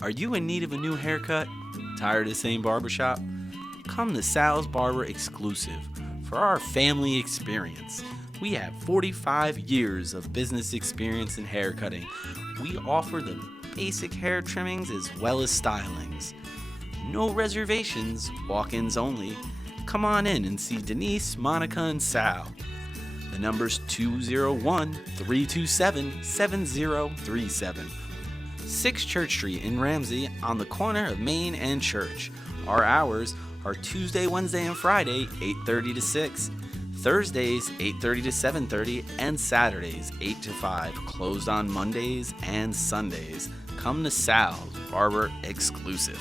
Are you in need of a new haircut? Tired of the same barbershop? Come to Sal's Barber Exclusive for our family experience. We have 45 years of business experience in haircutting. We offer the basic hair trimmings as well as stylings. No reservations, walk-ins only. Come on in and see Denise, Monica, and Sal. The number's 201-327-7037. 6 Church Street in Ramsey on the corner of Main and Church. Our hours are Tuesday, Wednesday, and Friday, 8:30 to 6. Thursdays, 8:30 to 7:30, and Saturdays, 8 to 5. Closed on Mondays and Sundays. Come to Sal's Barber Exclusive.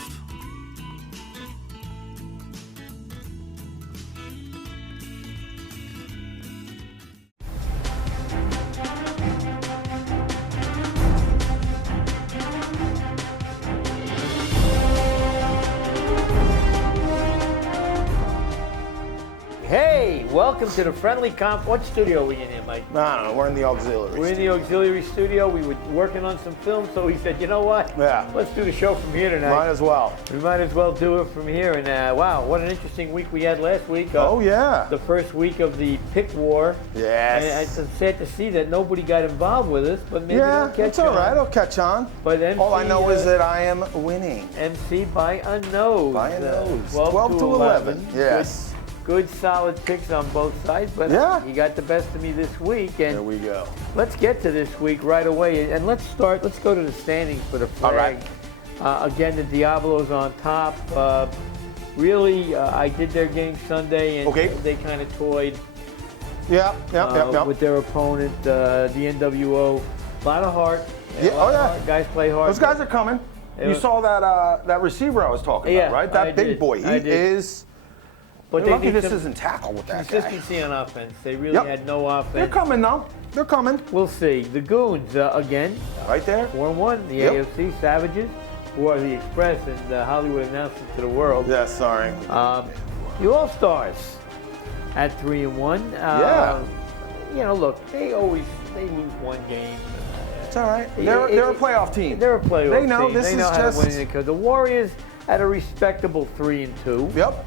Welcome to the Friendly Comp. What studio are we in here, Mike? I don't know. We're in the auxiliary. We're in the auxiliary studio. We were working on some film, so we said, you know what? Yeah. Let's do the show from here tonight. Might as well. We might as well do it from here. And wow, what an interesting week we had last week. Oh, yeah. The first week of the pick war. Yes. And it's sad to see that nobody got involved with us, but maybe it'll catch on. It's all right. I'll catch on. But MC, all I know is that I am winning. MC by a nose. By a nose. 12 to 11. Yes. Good solid picks on both sides, but you got the best of me this week. And there we go. Let's get to this week right away, and let's go to the standings for the flag. All right. Again, the Diablos on top. Really, I did their game Sunday, and they kind of toyed with their opponent, the NWO. A lot of heart. Heart. Guys play hard. Those guys are coming. You saw that receiver I was talking about, right? That big boy. He is. But they're lucky this isn't tackle with that consistency on offense. They really had no offense. They're coming, though. They're coming. We'll see. The Goons, again. Right there. 4-1. The AFC Savages, who are the Express, and Hollywood announced it to the world. Yeah, sorry. The All-Stars at 3-1. You know, look, they lose one game. It's all right. They're a playoff team. They're a playoff team. They know this is just. Because the Warriors at a respectable 3-2. Yep.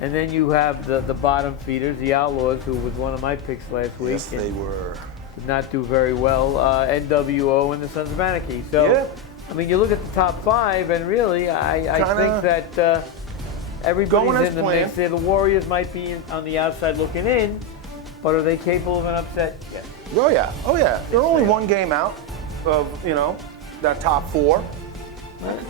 And then you have the bottom feeders, the Outlaws, who was one of my picks last week. Yes, they were. Did not do very well. NWO and the Sons of Anarchy. So, I mean, you look at the top 5, and really, I think that everybody's in the mix there. The Warriors might be on the outside looking in, but are they capable of an upset? Yes. Oh, yeah. Oh, yeah. They're only one game out of, that top 4.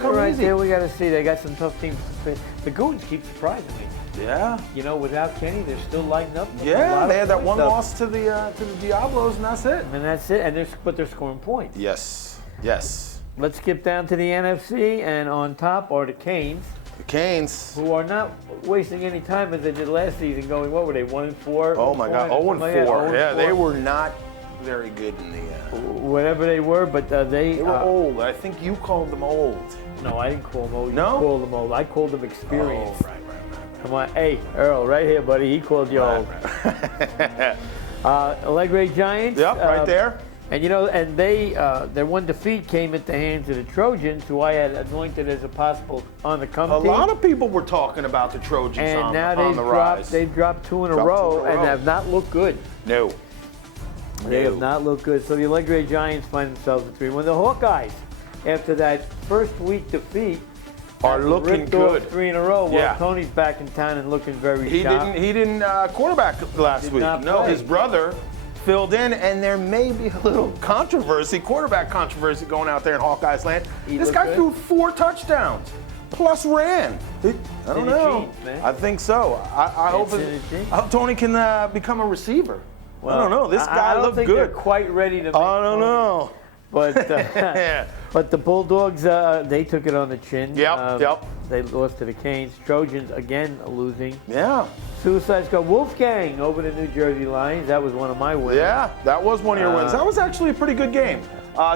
Right there, we got to see. They got some tough teams to face. The Goons keep surprising me. Yeah. You know, without Kenny, they're still lighting up. Yeah, they had that one loss to the Diablos, and that's it. And that's it. And they're scoring points. Yes. Yes. Let's skip down to the NFC, and on top are the Canes. The Canes, who are not wasting any time as they did last season. Going, what were they? 1-4. Oh my God, 0-4. Yeah, they were not very good in the. Whatever they were, but they were old. I think you called them old. No, I didn't call them old. No? You called them old. I called them experienced. Oh, right. Come on, hey, Earl, right here, buddy. He called you old. Allegre Giants. Yep, right there. And and their one defeat came at the hands of the Trojans, who I had anointed as a possible on the come team. A lot of people were talking about the Trojans on the rise. They've dropped two in a row and have not looked good. No. They have not looked good. So the Allegre Giants find themselves at 3-1. The Hawkeyes, after that first week defeat, are looking good. 3 in a row. Well, Tony's back in town and looking very sharp. He didn't quarterback last week. No, his brother filled in, and there may be a little quarterback controversy going out there in Hawkeyes land. This guy threw 4 touchdowns, plus ran. I don't know. I think so. I hope Tony can become a receiver. Well, I don't know. This guy looked good. They're quite ready to make I don't know. But but the Bulldogs, they took it on the chin. Yep. They lost to the Canes. Trojans, again, losing. Yeah. Suicide Squad Wolfgang over the New Jersey Lions. That was one of my wins. Yeah, that was one of your wins. That was actually a pretty good game.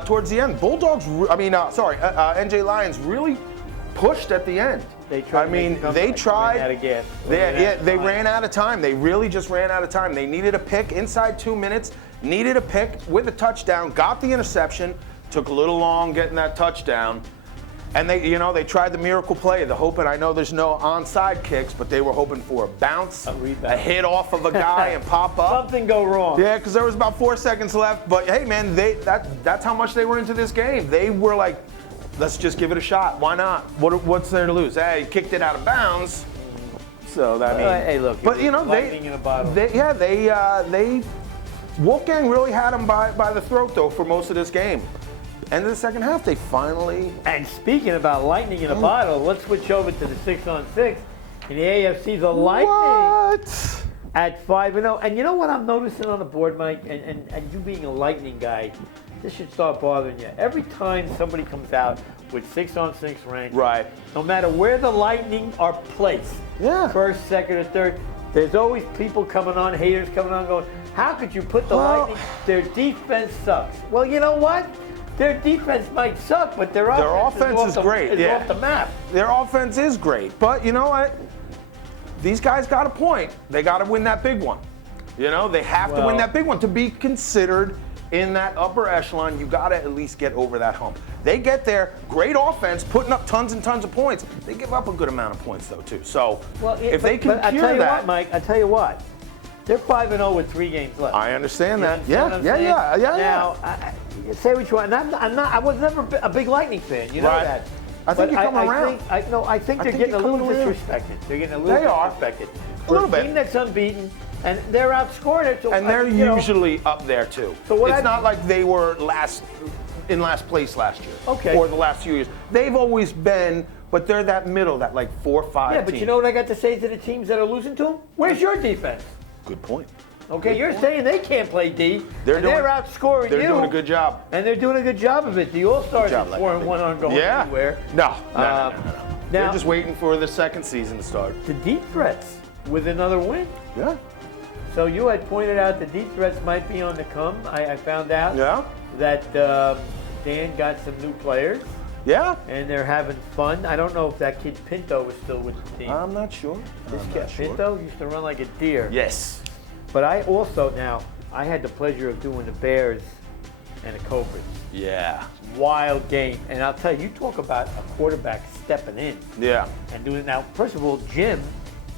Towards the end, NJ Lions really pushed at the end. They tried. They tried. Ran out of gas. They ran out of time. They really just ran out of time. They needed a pick inside 2 minutes. Needed a pick with a touchdown. Got the interception. Took a little long getting that touchdown. And they tried the miracle play. They're hoping, I know there's no onside kicks, but they were hoping for a bounce, a hit off of a guy and pop up. Something go wrong. Yeah, because there was about 4 seconds left. But hey, man, that's how much they were into this game. They were like, let's just give it a shot. Why not? What's there to lose? Hey, kicked it out of bounds. So that means. Hey, look. But lightning in a bottle. they Wolfgang really had them by the throat though for most of this game. End of the second half, they finally. And speaking about lightning in a bottle, let's switch over to the 6-on-6 in the AFC. The Lightning at 5-0. And you know what I'm noticing on the board, Mike? And you being a Lightning guy, this should start bothering you. Every time somebody comes out with 6-on-6 rank, right? No matter where the Lightning are placed, first, second, or third, there's always people coming on, haters coming on, going, "How could you put the Lightning? Their defense sucks." Well, you know what? Their defense might suck, but their offense is great. It's off the map. Their offense is great, but you know what? These guys got a point. They got to win that big one. They have to win that big one to be considered in that upper echelon. You got to at least get over that hump. They get there, great offense, putting up tons and tons of points. They give up a good amount of points though too. So if they can I cure tell you that, what, Mike. I tell you what. They're 5-0 with 3 games left. I understand that. Yeah. Now, say what you want. I was never a big Lightning fan. You know that. I think you come around. I think they're getting a little disrespected. They're getting a little disrespected. A little bit. A team that's unbeaten, and they're outscoring it. So and they're usually up there too. So it's not like they were in last place last year. Okay. Or the last few years. They've always been, but they're that middle, that like 4 or 5 Yeah, but team. you know what I got to say to the teams that are losing to them? Where's your defense? Good point. Okay, you're saying they can't play D. They're outscoring you. They're doing a good job. And they're doing a good job of it. The All-Stars are 4-1 on going anywhere. No. They're just waiting for the second season to start. The deep threats with another win. Yeah. So you had pointed out the deep threats might be on the come. I found out that Dan got some new players. Yeah. And they're having fun. I don't know if that kid Pinto is still with the team. I'm not sure. This kid Pinto used to run like a deer. Yes. But I had the pleasure of doing the Bears and the Cobras. Yeah. Wild game. And I'll tell you, you talk about a quarterback stepping in. Yeah. And doing it. Now, first of all, Jim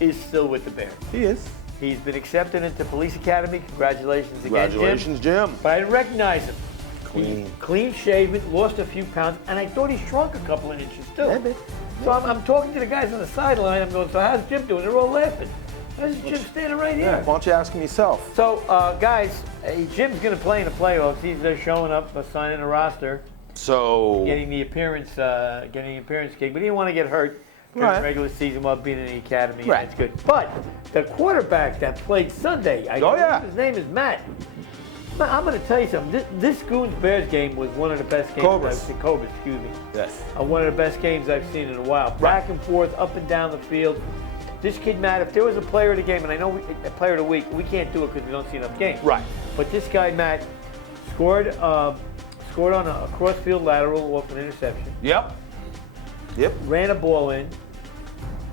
is still with the Bears. He is. He's been accepted into Police Academy. Congratulations again, Congratulations, Jim. But I didn't recognize him. Clean. Clean shaven, lost a few pounds, and I thought he shrunk a couple of inches too. So I'm talking to the guys on the sideline. I'm going, so how's Jim doing? They're all laughing. There's Jim standing right here. Yeah, why don't you ask him yourself? So, guys, Jim's going to play in the playoffs. They're showing up, signing a roster. So getting the appearance gig, but he didn't want to get hurt during the regular season while being in the academy. Right. That's good. But the quarterback that played Sunday, his name is Matt. I'm going to tell you something. This Goons Bears game was one of the best games I've seen. Cobras, excuse me. Yes. One of the best games I've seen in a while. Back and forth, up and down the field. This kid, Matt, if there was a player of the game, and I know a player of the week, we can't do it because we don't see enough games. Right. But this guy, Matt, scored on a cross-field lateral off an interception. Yep. Ran a ball in.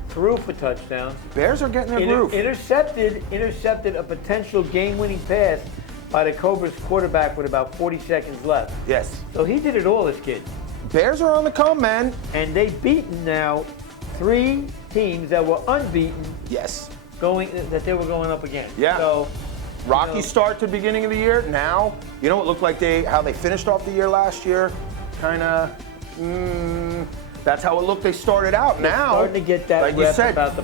Threw for touchdowns. Bears are getting their groove. Intercepted a potential game-winning pass by the Cobras quarterback with about 40 seconds left. Yes. So he did it all, this kid. Bears are on the come, man. And they've beaten now 3 teams that were unbeaten. Yes. That they were going up against. Yeah. So rocky start to the beginning of the year. Now, it looked like how they finished off the year last year. Kind of. That's how it looked. They started out. Now, starting to get that. Like you said, about the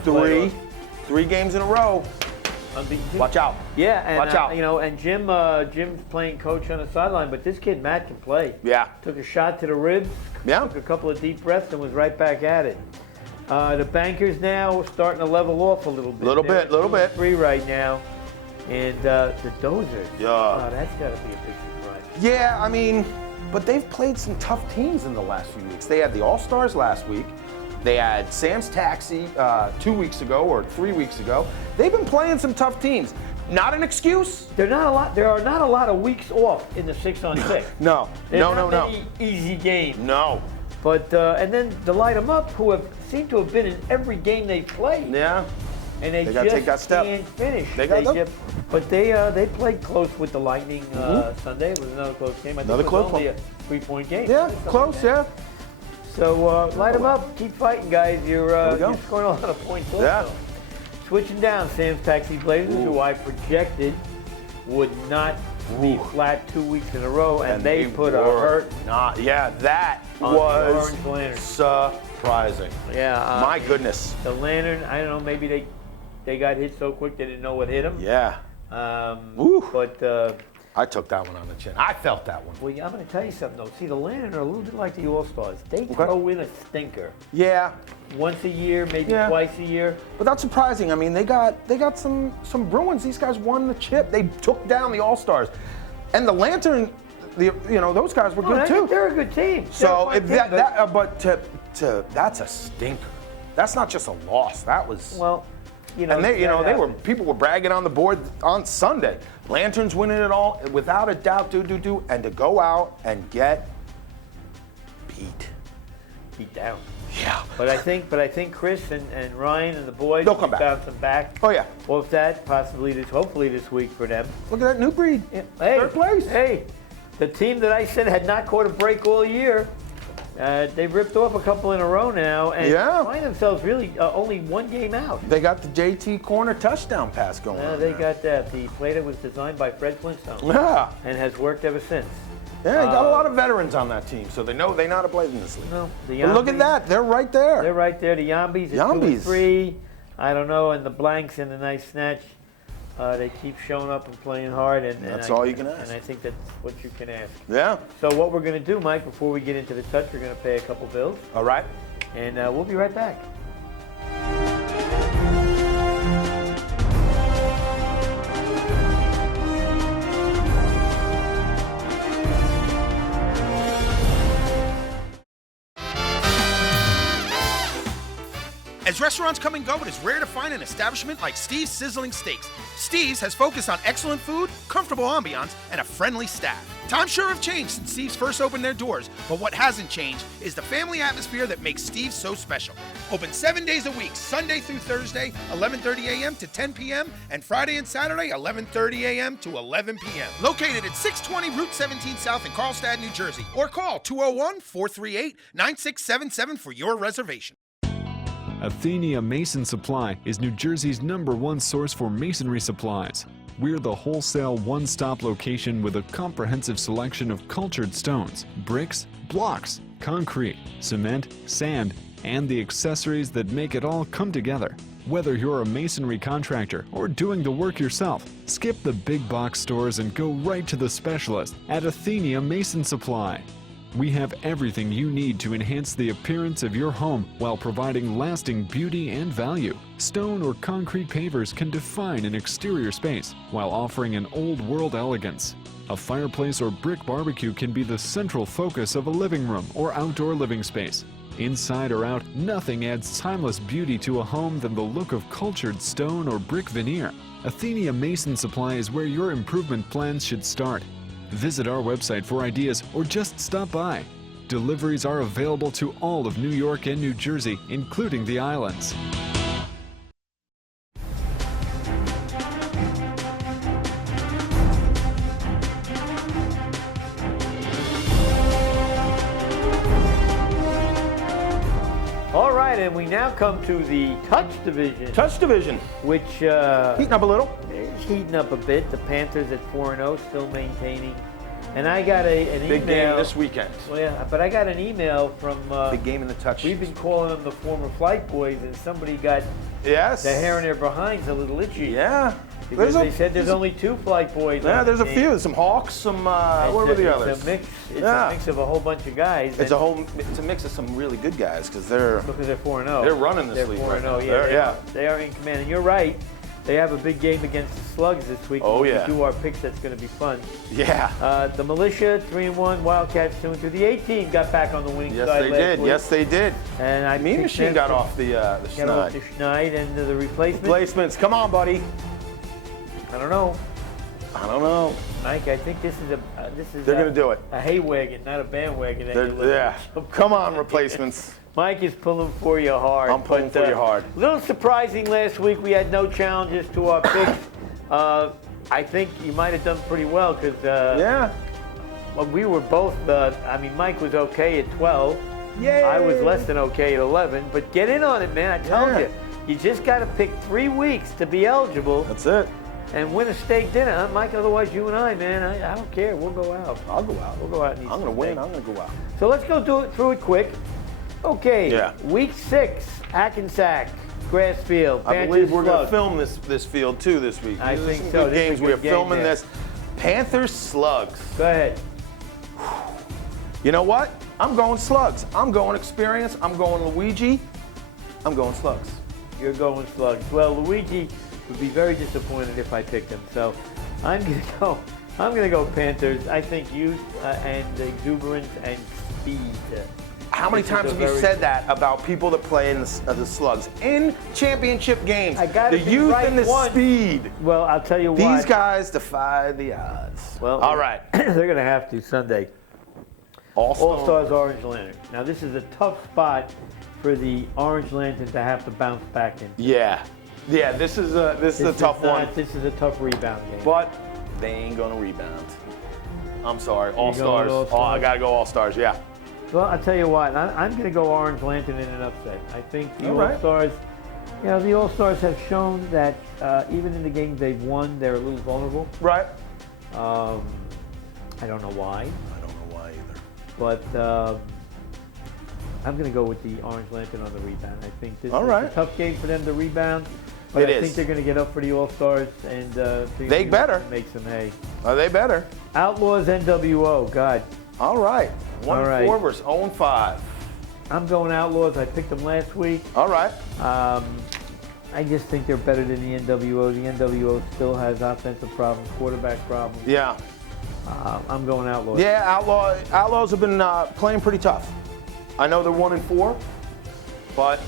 3 games in a row. Watch out. Yeah, and watch out. And Jim's playing coach on the sideline, but this kid Matt can play. Yeah. Took a shot to the ribs. Yeah. Took a couple of deep breaths and was right back at it. The Bankers now starting to level off a little bit. Little bit. 3 right now, and the Dozers. Yeah. Oh, that's got to be a big surprise. Yeah, but they've played some tough teams in the last few weeks. They had the All-Stars last week. They had Sam's Taxi 2 weeks ago or 3 weeks ago. They've been playing some tough teams. Not an excuse. There are not a lot of weeks off in the 6-on-6. No. Many easy games. No. But and then to light them up, who seem to have been in every game they played. Yeah. And they gotta just take that step. can't finish. But they played close with the Lightning Sunday. It was another close game. I think it was only a 3-point game. Yeah, close. Yeah. So light them up. Keep fighting, guys. You're scoring a lot of points also. Yeah. Switching down, Sam's Taxi Blazers, who I projected would not be flat 2 weeks in a row, and they put a hurt. That was surprising. Yeah. My goodness. The Lantern, I don't know, maybe they got hit so quick they didn't know what hit them. Yeah. But I took that one on the chin. I felt that one. Well, I'm going to tell you something, though. See, the Lantern are a little bit like the All-Stars. They throw in a stinker. Yeah. Once a year, maybe twice a year. But that's surprising. I mean, they got some Bruins. These guys won the chip. They took down the All-Stars. And the Lantern, those guys were good too. They're a good team. So that's a stinker. That's not just a loss. That was and people were bragging on the board on Sunday. Lanterns winning it all without a doubt. And to go out and get beat down. Yeah. But I think Chris and Ryan and the boys they'll come back. Bounce them back. Oh yeah. Well, if that hopefully this week for them. Look at that new breed. Yeah. Third place. Hey, the team that I said had not caught a break all year. They've ripped off a couple in a row now and find themselves really only one game out. They got the JT corner touchdown pass going on. They got that. The play that was designed by Fred Flintstone. Yeah. And has worked ever since. Yeah, they got a lot of veterans on that team, so they know how to play in this league. No, but look at that. They're right there. They're right there. The Yambies are 2-3. I don't know, and the Blanks in the nice snatch. They keep showing up and playing hard, and that's all you can ask. And I think that's what you can ask. Yeah. So what we're going to do, Mike, before we get into the touch, we're going to pay a couple bills. All right. And we'll be right back. As restaurants come and go, it is rare to find an establishment like Steve's Sizzling Steaks. Steve's has focused on excellent food, comfortable ambiance, and a friendly staff. Times sure have changed since Steve's first opened their doors, but what hasn't changed is the family atmosphere that makes Steve's so special. Open 7 days a week, Sunday through Thursday, 11:30 a.m. to 10 p.m., and Friday and Saturday, 11:30 a.m. to 11 p.m. Located at 620 Route 17 South in Carlstadt, New Jersey, or call 201-438-9677 for your reservation. Athenia Mason Supply is New Jersey's #1 source for masonry supplies. We're the wholesale one-stop location with a comprehensive selection of cultured stones, bricks, blocks, concrete, cement, sand, and the accessories that make it all come together. Whether you're a masonry contractor or doing the work yourself, skip the big box stores and go right to the specialist at Athenia Mason Supply. We have everything you need to enhance the appearance of your home while providing lasting beauty and value. Stone or concrete pavers can define an exterior space while offering an old-world elegance. A fireplace or brick barbecue can be the central focus of a living room or outdoor living space. Inside or out, nothing adds timeless beauty to a home than the look of cultured stone or brick veneer. Athenia Mason Supply is where your improvement plans should start. Visit our website for ideas or just stop by. Deliveries are available to all of New York and New Jersey, including the islands. All right, and we now come to the touch division. Touch division. Which heating up a little. It's heating up a bit. The Panthers at 4-0, still maintaining. And I got an email. Big game this weekend. Well, yeah, but I got an email from. Big game in the touch. We've been calling them the former Flight Boys, and somebody got the hair in their behinds a little itchy. Yeah. Because they said there's only 2 Flight Boys. Yeah, there's a few. Some Hawks, some what were the others? It's a mix. It's a mix of a whole bunch of guys. It's a mix of some really good guys because they're 4-0. They're running this league right now. They are in command. And you're right. They have a big game against the Slugs this week. Oh, when we do our picks, that's going to be fun. Yeah. The Militia, 3-1, Wildcats 2-2. The A-Team got back on the winning side last week. Yes, they did. And I Mean Machine got off the schneid. Got off the schneid and the replacements. Replacements. Come on, buddy. I don't know. Mike, I think this is They're going to do it. A hay wagon, not a bandwagon. Come on, replacements. Mike is pulling for you hard. I'm pulling for you hard. A little surprising last week. We had no challenges to our picks. I think you might have done pretty well because we were both. Mike was okay at 12. Yay! I was less than okay at 11, but get in on it, man. I told you. You just got to pick 3 weeks to be eligible. That's it. And win a steak dinner, huh, Mike? Otherwise, you and I, man, I don't care. We'll go out. I'll go out. We'll go out and eat I'm some going to win. steak. I'm going to go out. So let's go through it quick. Okay. Yeah. Week 6, Hackensack, grass field. I believe we're going to film this field too this week. I These are think some so. Good This is a games. good We're game filming there. this. Panthers Slugs. Go ahead. You know what? I'm going Slugs. I'm going experience. I'm going Luigi. I'm going Slugs. You're going Slugs. Well, Luigi would be very disappointed if I picked him. So I'm gonna go Panthers. I think youth and exuberance and speed. How many times have you said that about people that play in the Slugs in championship games? I gotta the be youth right and the once. speed. Well, I'll tell you what. These guys defy the odds. Well, all right. They're gonna have to Sunday. All Stars Orange Lantern. Now this is a tough spot for the Orange Lantern to have to bounce back in. Yeah. This is a tough one. This is a tough rebound game. But they ain't gonna rebound. I'm sorry. All Stars. All Stars? Oh, I gotta go All Stars. Yeah. Well, I'll tell you what. I'm going to go Orange Lantern in an upset. I think the All right. All-Stars, the All-Stars have shown that even in the games they've won, they're a little vulnerable. Right. I don't know why, I don't know why either. but I'm going to go with the Orange Lantern on the rebound. I think this is a tough game for them to rebound. But I think they're going to get up for the All-Stars and they better make some hay. Are they better? Outlaws NWO. God. All right. 1-4 versus 0-5. I'm going Outlaws. I picked them last week. All right. I just think they're better than the NWO. The NWO still has offensive problems, quarterback problems. Yeah. I'm going Outlaws. Yeah, Outlaws have been playing pretty tough. I know they're 1-4, but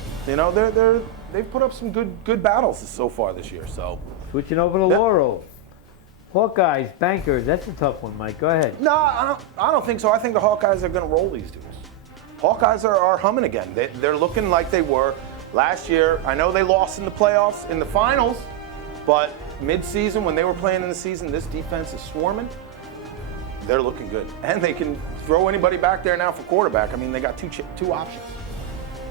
they've put up some good battles so far this year. So switching over to Laurel. Hawkeyes, Bankers. That's a tough one, Mike. Go ahead. No, I don't think so. I think the Hawkeyes are going to roll these dudes. Hawkeyes are humming again. They're looking like they were last year. I know they lost in the playoffs, in the finals, but mid-season, when they were playing in the season, this defense is swarming. They're looking good. And they can throw anybody back there now for quarterback. I mean, they got two options,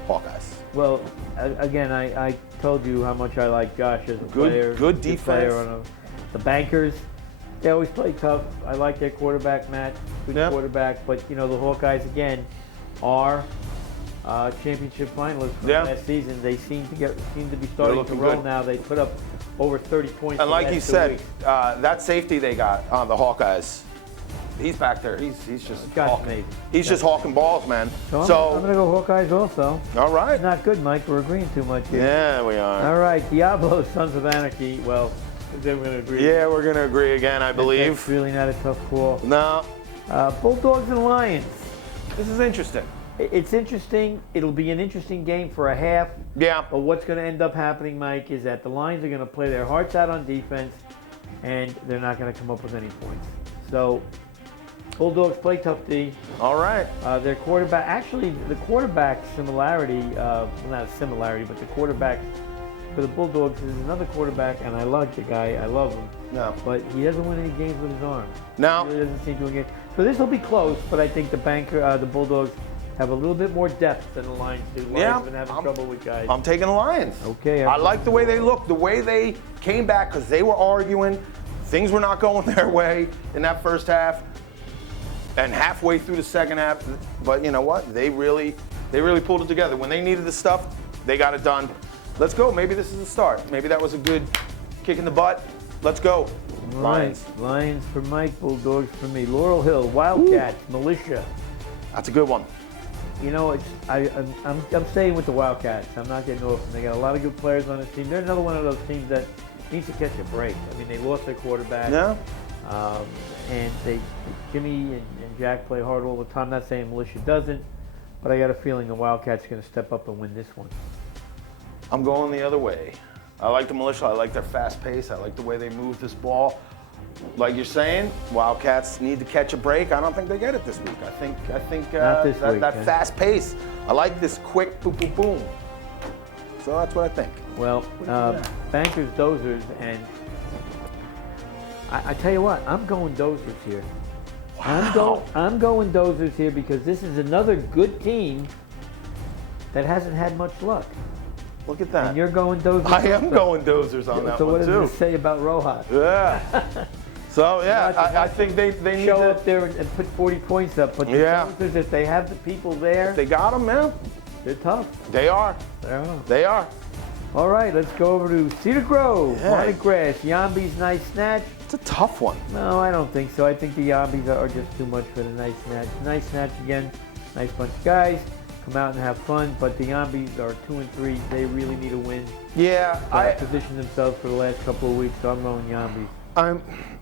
Hawkeyes. Well, again, I told you how much I like Josh as a player. Good defense. Player on the Bankers, they always play tough. I like their quarterback, Matt. Good quarterback. But, the Hawkeyes, again, are championship finalists from last season. They seem to be starting to roll now. They put up over 30 points. And like you said, that safety they got on the Hawkeyes, he's back there. He's just hawking. He's just hawking balls, man. So I'm going to go Hawkeyes also. All right. It's not good, Mike. We're agreeing too much here. Yeah, we are. All right. Diablo, Sons of Anarchy. Well, then we're going to agree. Yeah, we're going to agree again, I believe. That's really not a tough call. No. Bulldogs and Lions. This is interesting. It's interesting. It'll be an interesting game for a half. Yeah. But what's going to end up happening, Mike, is that the Lions are going to play their hearts out on defense, and they're not going to come up with any points. So, Bulldogs play tough D. All right. Their quarterback, actually, the quarterback similarity, well, not a similarity, but the quarterback for the Bulldogs is another quarterback, and I like the guy. I love him. No. But he doesn't win any games with his arm. No. He really doesn't seem to win games. So this will be close, but I think the Bulldogs have a little bit more depth than the Lions do. Lions have been having trouble with guys. I'm taking the Lions. Okay. I like the way they look, the way they came back, because they were arguing. Things were not going their way in that first half. And halfway through the second half, but you know what? They really pulled it together. When they needed the stuff, they got it done. Let's go. Maybe this is the start. Maybe that was a good kick in the butt. Let's go. Lions. Lions for Mike, Bulldogs for me. Laurel Hill, Wildcats, Militia. That's a good one. I'm staying with the Wildcats. I'm not getting off them. They got a lot of good players on this team. They're another one of those teams that needs to catch a break. I mean, they lost their quarterback. Yeah. And Jimmy and Jack play hard all the time. I'm not saying Militia doesn't, but I got a feeling the Wildcats are going to step up and win this one. I'm going the other way. I like the Militia. I like their fast pace. I like the way they move this ball. Like you're saying, Wildcats need to catch a break. I don't think they get it this week. I think that fast pace. I like this quick boom, boom, boom. So that's what I think. Well, Bankers, Dozers, and I tell you what, I'm going Dozers here. Wow. I'm going Dozers here because this is another good team that hasn't had much luck. Look at that. And you're going Dozers. I am going Dozers on that so one, too. So what does it say about Rojas? Yeah. So, yeah, I think they need show to up there and put 40 points up. But the Dozers, if they have the people there, if they got them, man. They're tough. They are. They are. All right, let's go over to Cedar Grove. Market Grass. Yambi's nice snatch. It's a tough one. No, I don't think so. I think the Yambis are just too much for the nice snatch. Nice snatch again. Nice bunch of guys. Come out and have fun. But the Yambis are 2-3. They really need a win. Yeah. I positioned themselves for the last couple of weeks, so I'm going Yambis.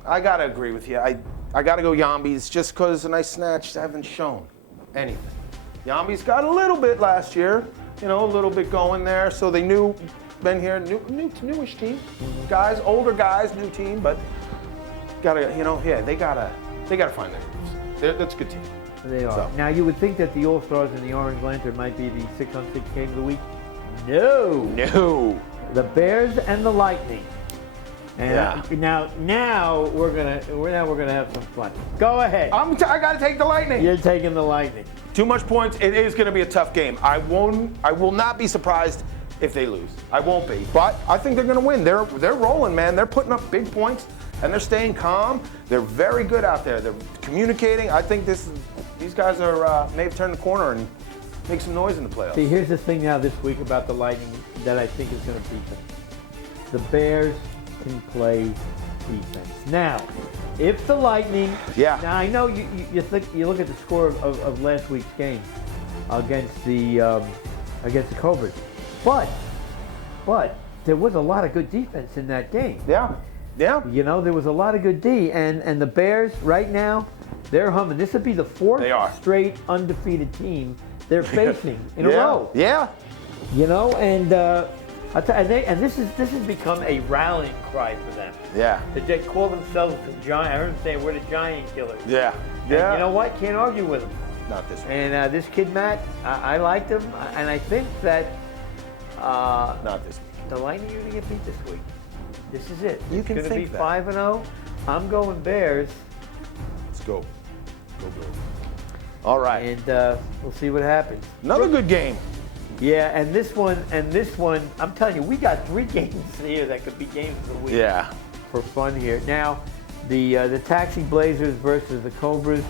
I got to agree with you. I got to go Yambis just because the nice snatch haven't shown anything. Yambis got a little bit last year, a little bit going there. So they been here, newish team, guys, older guys, new team, but they gotta find their groups. That's a good team. They are. So. Now you would think that the All-Stars and the Orange Lantern might be the 6-on-6 game of the week. No. The Bears and the Lightning. And now we're gonna have some fun. Go ahead. I gotta take the Lightning. You're taking the Lightning. Too much points. It is gonna be a tough game. I will not be surprised if they lose. I won't be. But I think they're gonna win. They're rolling, man. They're putting up big points and they're staying calm. They're very good out there. They're communicating. I think these guys are may have turned the corner and make some noise in the playoffs. See, here's the thing now this week about the Lightning that I think is gonna beat them. The Bears can play defense. Now, if the Lightning, now I know you look at the score of last week's game against the Cobras, but there was a lot of good defense in that game. Yeah. There was a lot of good D, and the Bears right now they're humming. This would be the fourth straight undefeated team they're facing in a row. Yeah. And this has become a rallying cry for them. Yeah. They call themselves the Giant. I heard them saying we're the Giant Killers. Yeah. And you know what? Can't argue with them. Not this one. And this kid Matt, I liked him, and I think that not this week. The Lightning are going to get beat this week. This is it. You can think it's going to be 5-0. I'm going Bears. Let's go. Go Bears. All right. And we'll see what happens. Another good game. Yeah, and this one, I'm telling you, we got 3 games here that could be games of the week. Yeah. For fun here. Now, the Taxi Blazers versus the Cobras.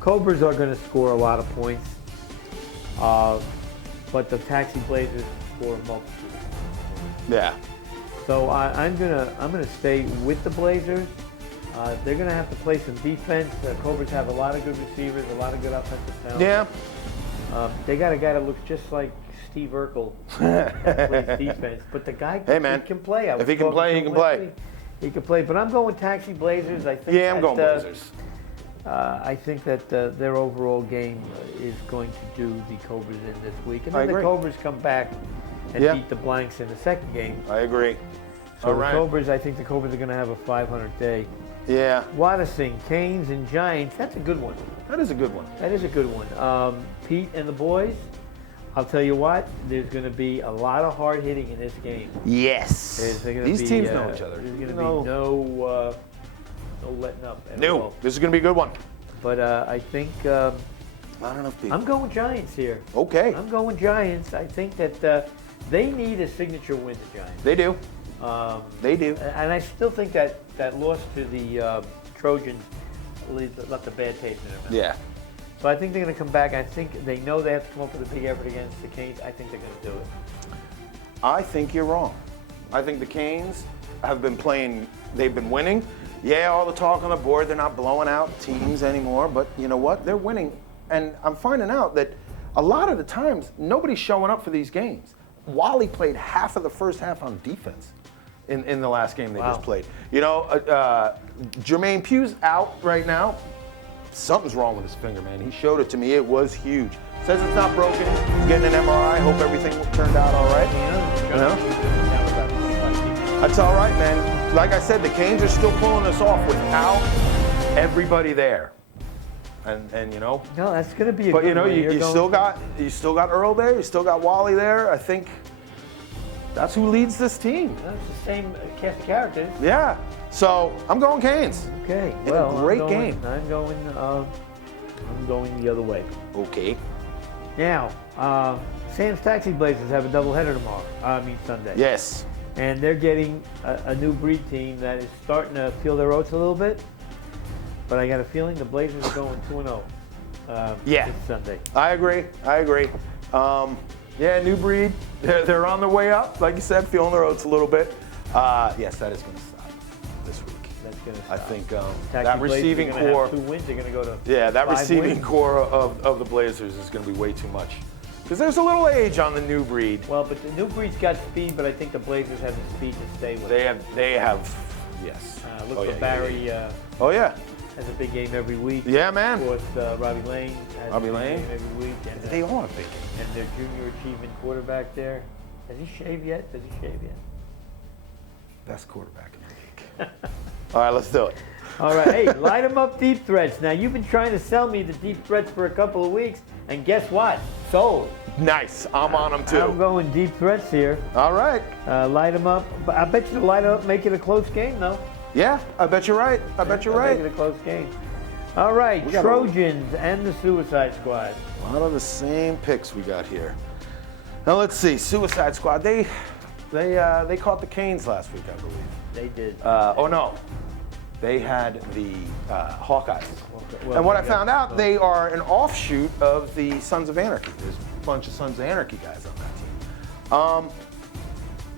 Cobras are going to score a lot of points, but the Taxi Blazers score a multitude. Yeah. So I'm gonna stay with the Blazers. They're gonna have to play some defense. The Cobras have a lot of good receivers, a lot of good offensive talent. Yeah. They got a guy that looks just like Steve Urkel that plays defense, but the guy he can play. If he can play, he can play. He can play, but I'm going Taxi Blazers. I think. Yeah, I'm going Blazers. I think that their overall game is going to do the Cobras in this week, and then the Cobras come back and beat the Blanks in the second game. I agree. So Cobras, I think the Cobras are going to have a 500 day. Yeah. Wadasing, Canes, and Giants. That's a good one. That is a good one. That is a good one. Pete and the boys. I'll tell you what. There's going to be a lot of hard hitting in this game. Yes. These teams know each other. There's going to be no letting up. No. This is going to be a good one. But I think. Not enough people. I'm going Giants here. Okay. I'm going Giants. I think that they need a signature win. The Giants. They do. They do. And I still think that loss to the Trojans left a bad taste in their mouth. Yeah. So I think they're going to come back. I think they know they have to come up with a big effort against the Canes. I think they're going to do it. I think you're wrong. I think the Canes have been playing, they've been winning. Yeah, all the talk on the board, they're not blowing out teams anymore, but you know what? They're winning. And I'm finding out that a lot of the times, nobody's showing up for these games. Wally played half of the first half on defense in the last game they just played. You know, Jermaine Pugh's out right now. Something's wrong with his finger, man. He showed it to me. It was huge. Says it's not broken. He's getting an MRI. Hope everything turned out all right. You know? That's all right, man. Like I said, the Canes are still pulling this off without everybody there. And you know. No, that's going to be a but good you know, one. you still got Earl there. You still got Wally there. I think that's who leads this team. That's the same cast of characters. Yeah. So I'm going Canes. Okay. In a great game. I'm going the other way. Okay. Now, Sam's Taxi Blazers have a doubleheader Sunday. Yes. And they're getting a new breed team that is starting to feel their oats a little bit. But I got a feeling the Blazers are going 2-0 this Sunday. I agree. New breed. They're on their way up. Like you said, feeling their oats a little bit. Yes, that is going to stop this week. That's going to stop. I think Taxi that receiving core. Have 2 wins. They're going to go to that 5 receiving wins. core of the Blazers is going to be way too much. Because there's a little age on the new breed. Well, but the new breed's got speed, but I think the Blazers have the speed to stay with it. They have, yes. Look for Barry. Has a big game every week. Yeah, man. Of course, Robbie Lane has a big game every week. And, they all have big games. And their junior achievement quarterback there. Has he shaved yet? Best quarterback in the league. All right, let's do it. All right, hey, light them up deep threats. Now, you've been trying to sell me the deep threats for a couple of weeks, and guess what? Sold. Nice. I'm on them too. I'm going deep threats here. All right. Light them up. I bet you to light them up, make it a close game, though. Yeah, I bet you're right. Make it a close game. All right, Trojans and the Suicide Squad. A lot of the same picks we got here. Now let's see. Suicide Squad. They caught the Canes last week, I believe. They did. No. They had the Hawkeyes. Well, and what I found out, they are an offshoot of the Sons of Anarchy. There's a bunch of Sons of Anarchy guys on that team.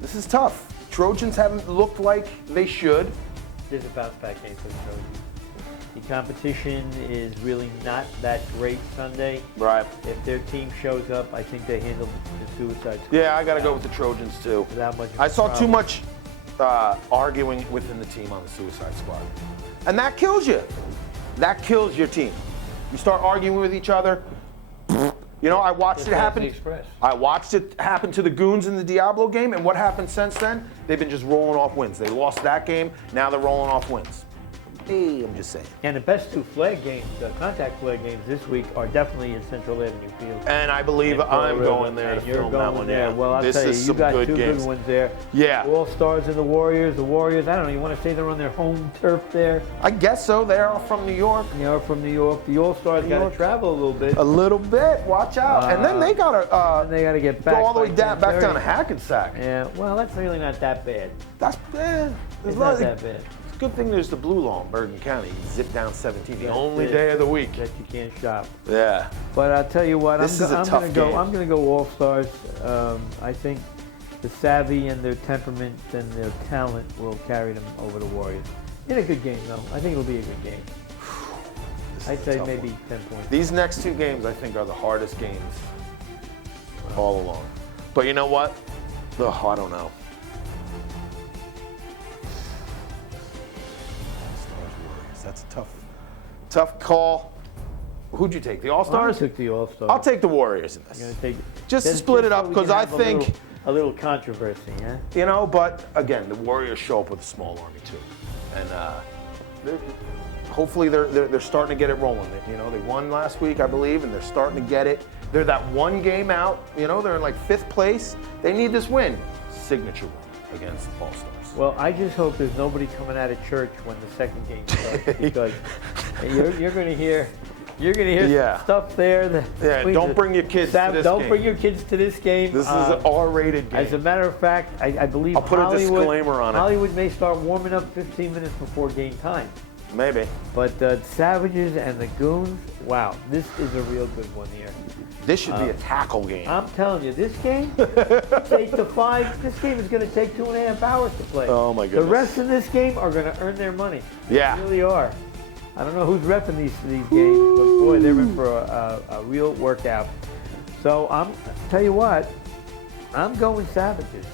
This is tough. Trojans haven't looked like they should. There's a bounce back game for the Trojans. The competition is really not that great Sunday. Right. If their team shows up, I think they handle the Suicide Squad. Yeah, I got to go with the Trojans too. Without much. I saw too much arguing within the team on the Suicide Squad, and that kills you. That kills your team. You start arguing with each other. I watched it happen. I watched it happen to the Goons in the Diablo game, and what happened since then? They've been just rolling off wins. They lost that game, now they're rolling off wins. Hey, I'm just saying. And the best 2 flag games, contact flag games this week are definitely in Central Avenue Field. And I believe I'm going there to film that one. There. Yeah. Well, I'll tell you got 2 good ones there. Yeah. All-Stars and the Warriors. The Warriors, I don't know, you want to say they're on their home turf there? I guess so. They are from New York. They are from New York. The All-Stars got to travel a little bit. A little bit. Watch out. And then they got to get back. Go all the way back down to Hackensack. Yeah. Well, that's really not that bad. That's bad. It's not that bad. Good thing there's the Blue Law in Bergen County. You can zip down 17, the only day of the week that you can't shop. Yeah. But I'll tell you what, I'm going to go All-Stars. I think the savvy and their temperament and their talent will carry them over the Warriors. In a good game, though. I think it'll be a good game. I'd say maybe 10 points. These next 2 games, I think, are the hardest games all along. But you know what? I don't know. That's a tough call. Who'd you take? The All-Stars? I took the All-Stars. I'll take the Warriors in this. Just to split it up, because I think a little controversy, huh? But again, the Warriors show up with a small army too, and hopefully they're starting to get it rolling. They won last week, I believe, and they're starting to get it. They're that 1 game out. They're in like 5th place. They need this win, signature win against the All-Stars. Well, I just hope there's nobody coming out of church when the second game starts, because you're going to hear stuff there. Don't bring your kids to this game. Don't bring your kids to this game. This is an R-rated game. As a matter of fact, I believe I'll put a disclaimer on it. Hollywood may start warming up 15 minutes before game time. Maybe. But the Savages and the Goons, wow, this is a real good one here. This should be a tackle game. I'm telling you, this game, it's 8 to 5. This game is going to take 2.5 hours to play. Oh my goodness. The rest of this game are going to earn their money. Yeah. They really are. I don't know who's reffing these games, but boy, they're in for a real workout. So tell you what, I'm going Savages.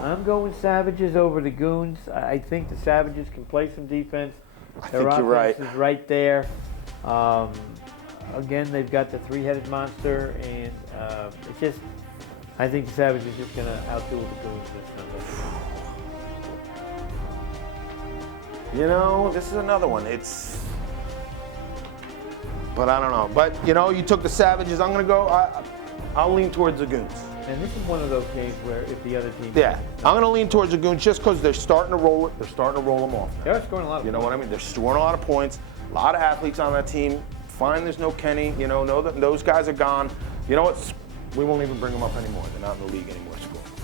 I'm going Savages over the Goons. I think the Savages can play some defense. Their offense is right there. Again, they've got the 3-headed monster, and it's just, I think the Savages are just going to outdo the Goons this Sunday. This is another one. But I don't know. But, you took the Savages. I'm going to go, I'll lean towards the Goons. And this is one of those games where if the other team... Yeah, I'm going to lean towards the Goons just because they're starting to roll it. They're starting to roll them off. They're scoring a lot of points. You know what I mean? They're scoring a lot of points. A lot of athletes on that team. fine there's no Kenny. You know that those guys are gone. You know what? We won't even bring them up anymore. They're not in the league anymore.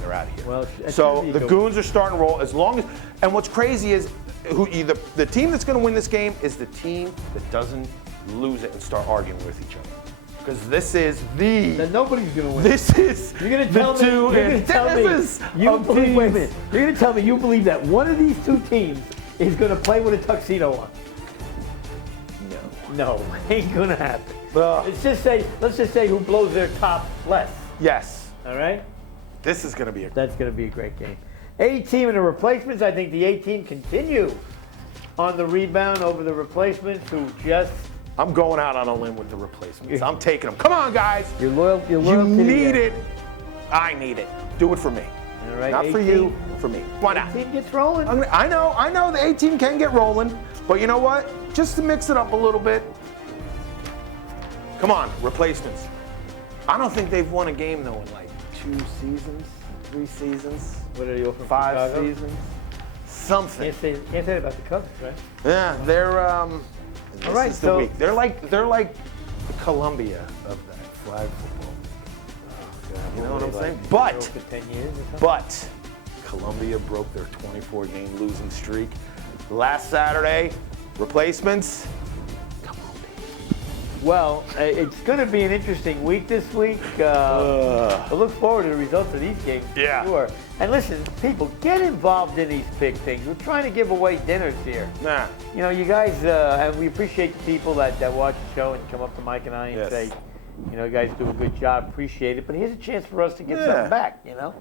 They're out of here. Well, so the Goons are starting to roll. And what's crazy is the team that's going to win this game is the team that doesn't lose it and start arguing with each other. Because this is then nobody's going to win. This is You're going to tell me. You're going to tell me. Wait a minute. You're going to tell me you believe that one of these two teams is going to play with a tuxedo on. No, ain't going to happen. Let's just say who blows their top less. Yes. All right. This is going to be That's going to be a great game. A-team and the replacements. I think the A-team continue on the rebound over the replacements who just... I'm going out on a limb with the replacements. I'm taking them. Come on, guys. You're loyal. You need it. I need it. Do it for me. All right. Not for you, for me. Why not? A-team gets rolling. I know the A-team can get rolling, but you know what? Just to mix it up a little bit. Come on, replacements. I don't think they've won a game, though, in like 2 seasons, 3 seasons. What are you, from 5 Chicago? seasons? Something. Can't say that about the Cubs, right? Yeah, they're all right, is the week. They're like the Columbia of that flag football. Oh, God. You know what I'm saying? But for 10 years or something? But Columbia broke their 24-game losing streak last Saturday. Replacements. Well, it's going to be an interesting week this week. I look forward to the results of these games. Yeah. Sure. And listen, people, get involved in these big things. We're trying to give away dinners here. Nah. You know, you guys, and we appreciate the people that watch the show and come up to Mike and I and say, you know, you guys do a good job. Appreciate it. But here's a chance for us to get something back, you know?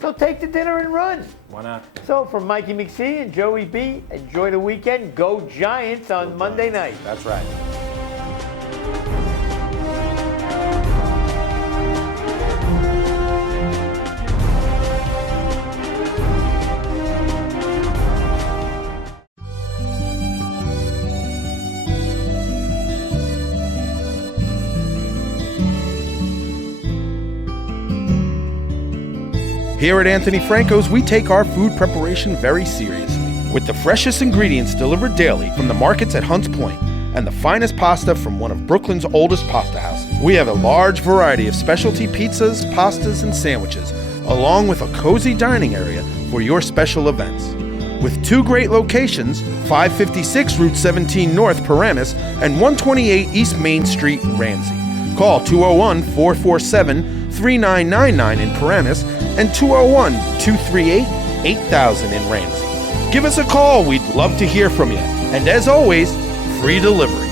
So take the dinner and run. Why not? So from Mikey McC and Joey B, enjoy the weekend. Go Giants on Monday night. That's right. Here at Anthony Franco's, we take our food preparation very seriously. With the freshest ingredients delivered daily from the markets at Hunts Point and the finest pasta from one of Brooklyn's oldest pasta houses, we have a large variety of specialty pizzas, pastas, and sandwiches, along with a cozy dining area for your special events. With 2 great locations, 556 Route 17 North, Paramus, and 128 East Main Street, Ramsey. Call 201-447-3999 in Paramus and 201-238-8000 in Ramsey. Give us a call. We'd love to hear from you. And as always, free delivery.